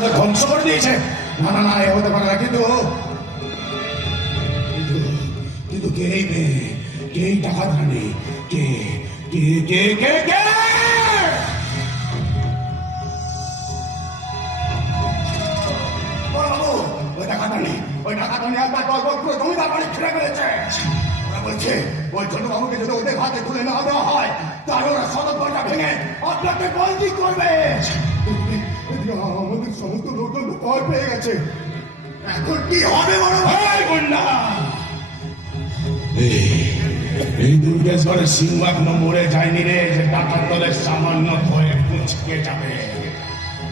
সাথে ধ্বংস করে দিয়েছে। না না না, এ হতে পারে না। কিন্তু কিন্তু কে এই মেয়ে, কে এই ডাকাত রানী, কে কে কে কে কে? ওই ডাকাত রানী একবার দলবল পুরো জমিদার বাড়ি ছেড়ে ফেলেছে। ওরা বলছে ওই জন্য বাবুকে যদি ওদের হাতে তুলে না দেওয়া হয় তাহলে ওরা সদর দরজা ভেঙে আপনাকে বন্দি করবে। আমাদের সমস্ত লোকজন ভয় পেয়ে গেছে। এখন কি হবে বড় ভাই? গুন্ডা, এই দুর্গেশ্বরের সিংহ এখনো মরে যায়নি রে, যে ডাকাত দলের সামান্য ভয়ে কুচকে যাবে।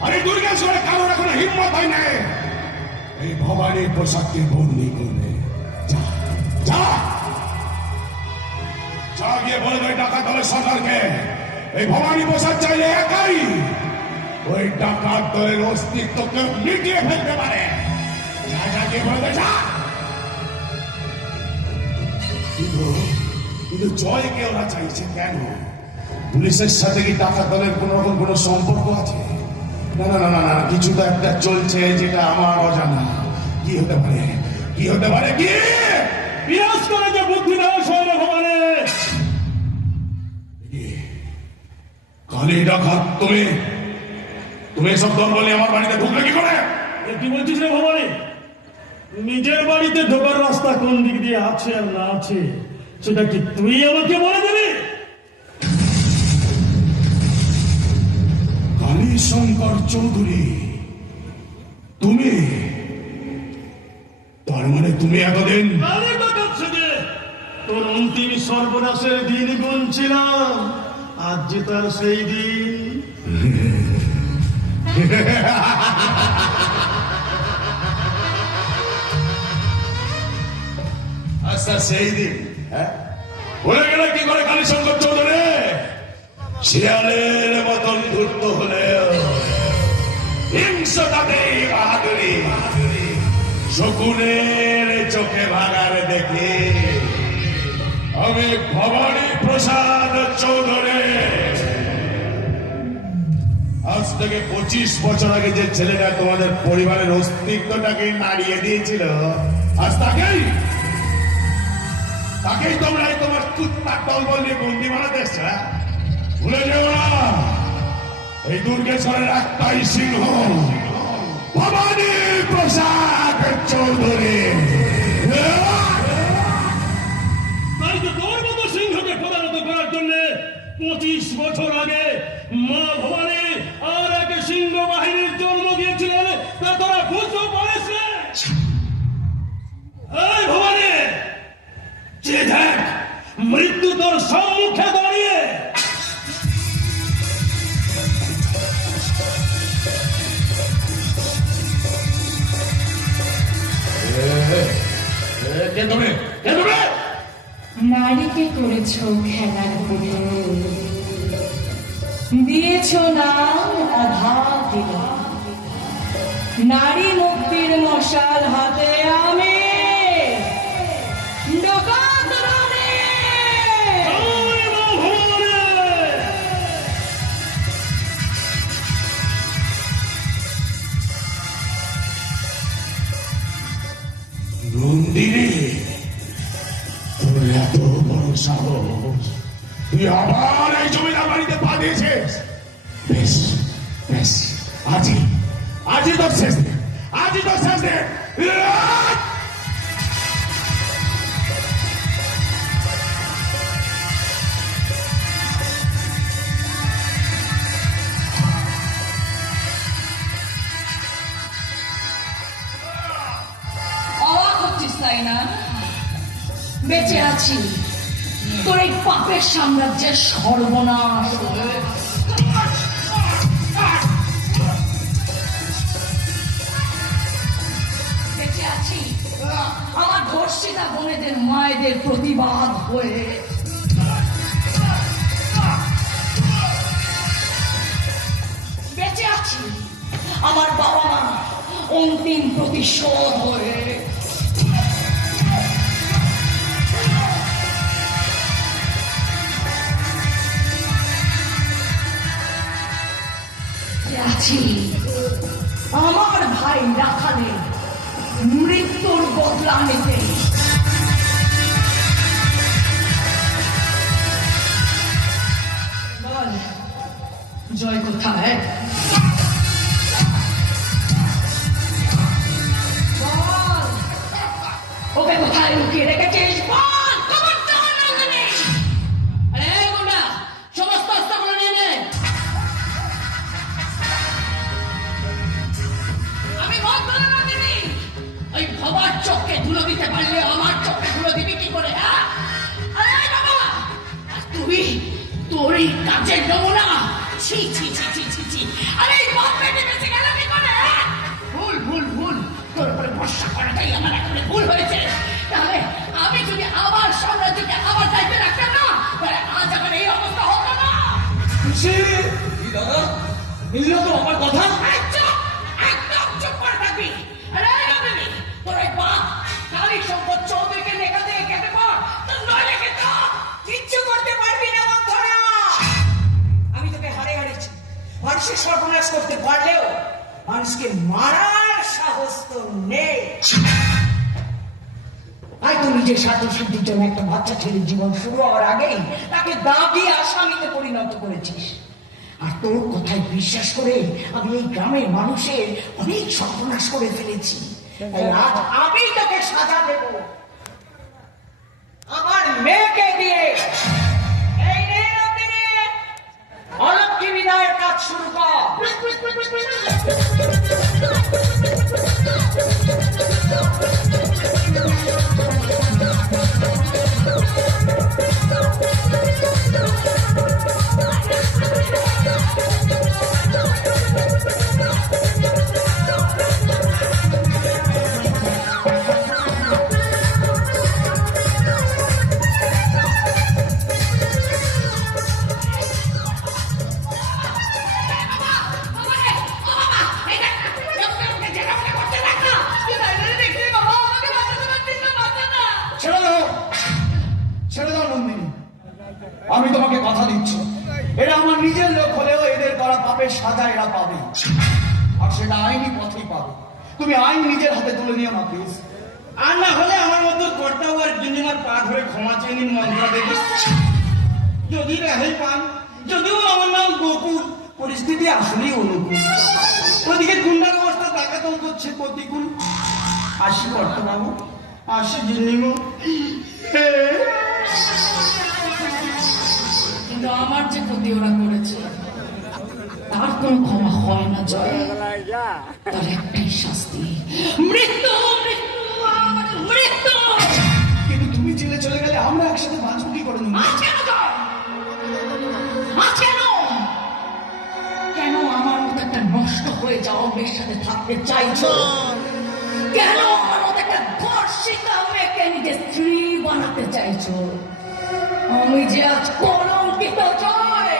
আরে দুর্গেশ্বরে কারোর এখনো হিম্মত হয় না এই ভবানীর পোশাককে বন্দি করবে। যা যা যা গিয়ে বলবে ডাকাত দলের সরকারকে এই ভবানী পোশাক চাইলে একাই ওই ডাকাত দলের অস্তিত্বকে মিটিয়ে ফেলতে পারে। যা যা গিয়ে বলবে যা। কিন্তু জয়কে ওরা চাইছে কেন? পুলিশের সাথে কি ডাকাত দলের কোন রকম কোন সম্পর্ক আছে? না না না না, কিছু তো একটা চলছে যেটা আমার অজানা। কি হতে পারে? কি হতে পারে? কি বিরাজ করে যে বুদ্ধি নাও শৈল ভবানে? কালী ডাকাত তুমি এসব দল বলে আমার বাড়িতে ঢুকলে কি করে? কি বলছিস রে ভবানী? নিজের বাড়িতে ঢোকার রাস্তা কোন দিক দিয়ে আছে আর না আছে সেটা কি তুই আমাকে বলে দিবি? কালীশঙ্কর চৌধুরী, তুমি? তার মানে তুমি এতদিন তোর অন্তিম সর্বনাশের দিন গুনছিলাম, আজ যে তার সেই দিন। আচ্ছা, সেই দিন বলে গেলে কি করে কালীশঙ্কর চৌধুরী? শিয়ালের মতন ধূর্ত হলেও হিংসতাতেই বাহাদুরি, শকুনের চোখে ভাগার দেখে আমি ভবানী প্রসাদ চৌধুরী আজ থেকে 25 বছর আগে যে ছেলেটা তোমাদের পরিবারের অস্তিত্বটাকে নাড়িয়ে দিয়েছিল, আজ তাকেই তোমরা তোমার কুত্তার দলবল নিয়ে বন্দি বানাতে এসছো। ভুলে যেও না, এই দুর্গেশ্বরের একটাই সিংহ ভবানী প্রসাদ চৌধুরী। তাই তো তোর মতো সিংহকে প্রধানত করার জন্য 25 বছর আগে মা ভবানী আর এক সিংহ বাহিনীর জন্ম দিয়েছিলেন। তা তোরা বুঝতে পারিস? এই ভবানী, যে দেখ মৃত্যু তোর সম্মুখে দাঁড়িয়ে। নারীকে করেছ খেলার পুতুল, দিয়েছ নাম অভাগিনী। নারী মুক্তির মশাল হাতে আমি ডাকাত রানী। নন্দিনী, তোর এত বড় সাহস, তুই আবার এই জমিদার বাড়িতে পা দিয়েছিস? বেশ বেশ, আজই তোর শেষ দিন, আজই তোর শেষ দিন। অবাক হচ্ছিস তাই না? বেঁচে আছি তোর এই পাপের সাম্রাজ্যের সর্বনাশ। বেঁচে আছি আমার ধর্ষিতা বোনেদের মায়েদের প্রতিবাদ হয়ে। বেঁচে আছি আমার বাবা মা অন্তিম প্রতিশোধ হয়ে। আছি আমার ভাই রাখালে মৃত্যুর বদলা নিতে। বল জয় কোথায়? বল ওকে কোথায় লুকিয়ে রেখেছিস? বল খবরদার নন্দিনী। আরে গুন্ডা, সমস্ত অস্ত্রগুলো নিয়ে নে। আমি বলবো না নন্দিনী, ওই ভবার চোখকে ধুলো দিতে পারলে আমার চোখে ধুলো দিবি কি করে? হ্যাঁ, আরে বাবা, আর তুমি তোর এই কাজের নমুনা। ছি ছি ছি ছি ছি ছি, আরে এই বাপ বেটে বেঁচে গেল কি করে? হ্যাঁ? ভুল ভুল ভুল, তোর উপরে ভরসা করাটাই আমার একেবারে ভুল হয়েছে। তাহলে আমি যদি আমার সাম্রাজ্যকে আমার দায়িত্বে রাখতাম না, তাহলে আজ আমার এই অবস্থা হতো না। দাদা মিলল তো আমার কথা। চুপ, একদম চুপ করে থাকবি। আরে নন্দিনী, তোর এই বাপ কালী সম্পদ চৌধুরীকে লেখা দিয়ে কেটে পড়, তোর নইলে কিন্তু কিচ্ছু করতে পারবি না বন্ধুরা। আমি তোকে হারে হারিয়েছি। মানুষের সর্বনাশ করতে পারলেও মানুষকে মারার সাহস তো নেই। আর তুই নিজের স্বার্থ সিদ্ধির জন্য একটা বাচ্চা ছেলের জীবন শুরু হওয়ার আগেই তাকে দাবি আসামিতে পরিণত করেছিস। আর তোর কথায় বিশ্বাস করে আমি এই গ্রামের মানুষের অনেক সর্বনাশ করে ফেলেছি। তাই আজ আমি তোকে সাজা দেব আমার মেয়েকে দিয়ে। এই নে নন্দিনী, অলক্ষী বিদায়ের কাজ শুরু কর। ছেড়ে দাও, ছেড়ে দাও নন্দিনী। আমি তোমাকে কথা দিচ্ছি, এরা আমার নিজের লোক হলেও এদের করা পাপের সাজা এরা পাবে, আর সেটা আইনি পথেই পাবে। তুমি আইন নিজের হাতে তুলে নিও না প্লিজ। আর না হলে আমার মতো কর্তাও আর দুজনের পা ধরে ক্ষমা চেয়ে নিন মন্ত্র দেবে। যদি রেহাই পান, যদিও আমার নাম গোকুল, পরিস্থিতি আসলেই অনুকূল। ওদিকে গুন্ডার অবস্থা তাকাতল করছে প্রতিকূল। আসি কর্তবাবু, আসি জিন্নিমু। কিন্তু আমার যে ক্ষতি ওরা করেছে তার কোনো ক্ষমা হয় না জয়। তার একটাই শাস্তি, মৃত্যু মৃত্যু আর মৃত্যু। কিন্তু তুমি জেলে চলে গেলে আমরা একসাথে বাঁচবো কি করে? আজ কেন জয়? আজ কেন? কেন আমার মতো একটা নষ্ট হয়ে যাওয়া মেয়ের সাথে থাকতে চাইছো? কেন আমার মতো একটা ধর্ষিতা মেয়েকে নিজের স্ত্রী বানাতে চাইছো? আমি যে আজ কলঙ্কিত জয়।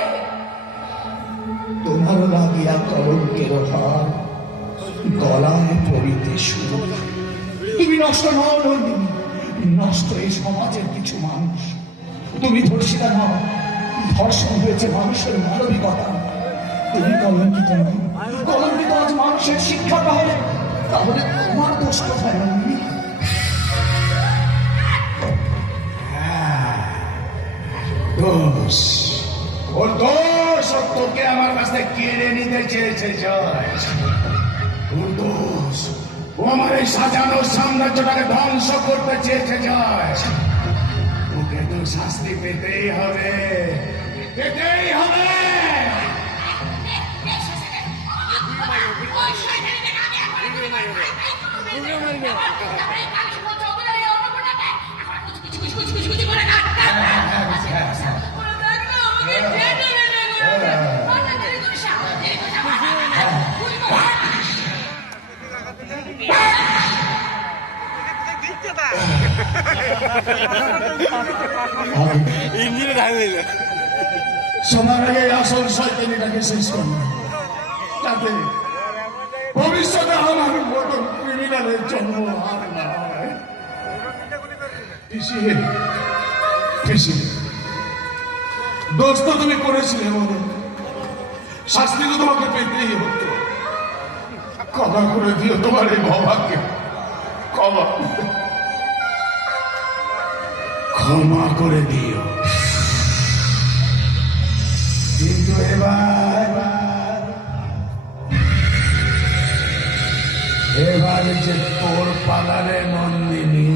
তোমার লাগিয়া কলঙ্কের হার গলায় পড়িতে শুরু। তুমি নষ্ট নও নন্দিনী, নষ্ট এই সমাজের কিছু মানুষ। তুমি ধর্ষিতা নও, ধর্ষণ হয়েছে মানুষের মানবিকতা। তুমি কলঙ্কিত নও, কলঙ্কিত আজ মানুষের শিক্ষা পায়। তাহলে তোমার দোষ কোথায় নন্দিনী? দোষ, ওর দোষ, ও তোকে আমার কাছ থেকে কেড়ে নিতে চেয়েছে জয়। ওর দোষ, ও আমার এই সাজানো সাম্রাজ্যটাকে ধ্বংস করতে চেয়েছে জয়। ওকে তো শাস্তি পেতেই হবে, পেতেই হবে। সবার আগে আসল শয়তানিটাকে শেষ করল, যাতে ভবিষ্যতে আমার মতো ক্রিমিনালের জন্ম আর না হয়। পিসি, দোষ তো তুমি করেছিলে বলে, শাস্তি তো তোমাকে পেতেই হতো। ক্ষমা করে দিও তোমার এই বাবাকে, ক্ষমা করে দিও। কিন্তু এবার যে তোর পালারে নন্দিনী,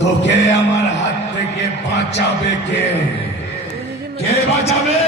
তোকে আমার হাত থেকে বাঁচাবে কে? কে বাঁচাবে?